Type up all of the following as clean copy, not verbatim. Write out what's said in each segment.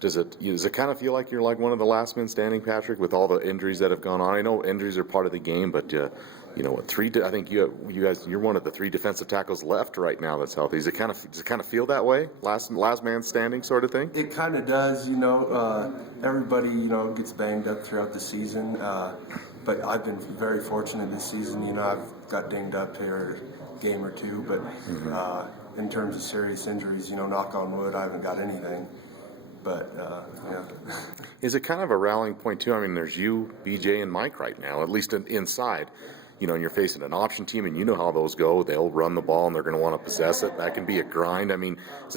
Does it kind of feel like you're like one of the last men standing, Patrick, with all the injuries that have gone on? I know injuries are part of the game, but I think you're one of the three defensive tackles left right now that's healthy. Does it kind of feel that way, last man standing sort of thing? It kind of does, everybody, gets banged up throughout the season, but I've been very fortunate this season. I've got dinged up here a game or two, but in terms of serious injuries, knock on wood, I haven't got anything. But, yeah. Is it kind of a rallying point, too? I mean, there's you, BJ, and Mike right now, at least inside. And you're facing an option team, and you know how those go. They'll run the ball, and they're going to want to possess it. That can be a grind. I mean, is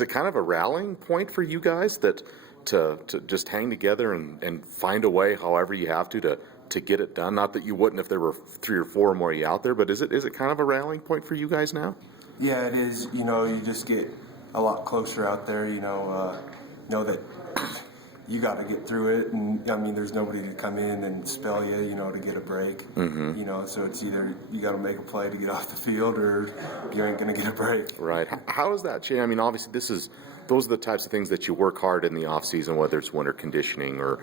it kind of a rallying point for you guys that to just hang together and find a way, however you have to get it done? Not that you wouldn't if there were 3 or 4 more of you out there, but is it kind of a rallying point for you guys now? Yeah, it is. You just get a lot closer out there, know that you got to get through it, and I mean, there's nobody to come in and spell you, to get a break. Mm-hmm. So it's either you got to make a play to get off the field, or you ain't gonna get a break. Right. How has that changed? I mean, obviously, those are the types of things that you work hard in the off season, whether it's winter conditioning or,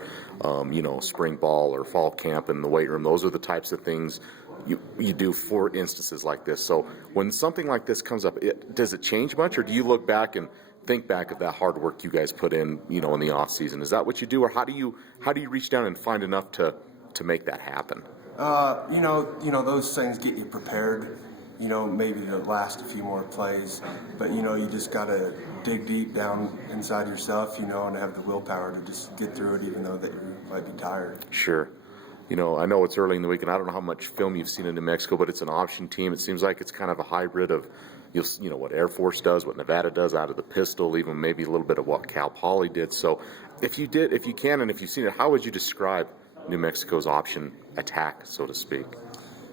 spring ball or fall camp in the weight room. Those are the types of things you do for instances like this. So when something like this comes up, does it change much, or do you look back and think back of that hard work you guys put in, in the off season? Is that what you do, or how do you reach down and find enough to make that happen? Those things get you prepared. Maybe to last a few more plays, but you just gotta dig deep down inside yourself, and have the willpower to just get through it, even though that you might be tired. Sure. I know it's early in the week, and I don't know how much film you've seen in New Mexico, but it's an option team. It seems like it's kind of a hybrid of what Air Force does, what Nevada does out of the pistol, even maybe a little bit of what Cal Poly did. So if you can, and if you've seen it, how would you describe New Mexico's option attack, so to speak?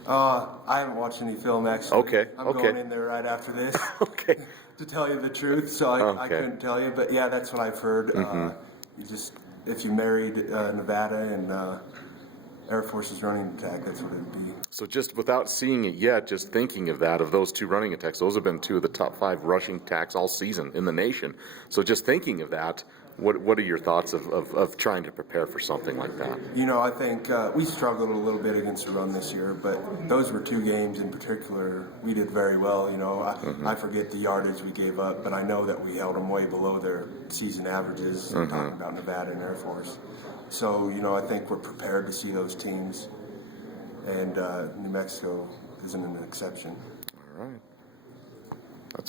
I haven't watched any film, actually. Okay. I'm going in there right after this. Okay. To tell you the truth, so I couldn't tell you, but yeah, that's what I've heard. Mm-hmm. If you married Nevada and Air Force's running attack, that's what it would be. So just without seeing it yet, just thinking of those 2 running attacks, those have been 2 of the top 5 rushing attacks all season in the nation. So just thinking of that, what are your thoughts of trying to prepare for something like that? I think we struggled a little bit against the run this year, but those were 2 games in particular we did very well. I forget the yardage we gave up, but I know that we held them way below their season averages, talking about Nevada and Air Force. So, I think we're prepared to see those teams, and New Mexico isn't an exception. All right.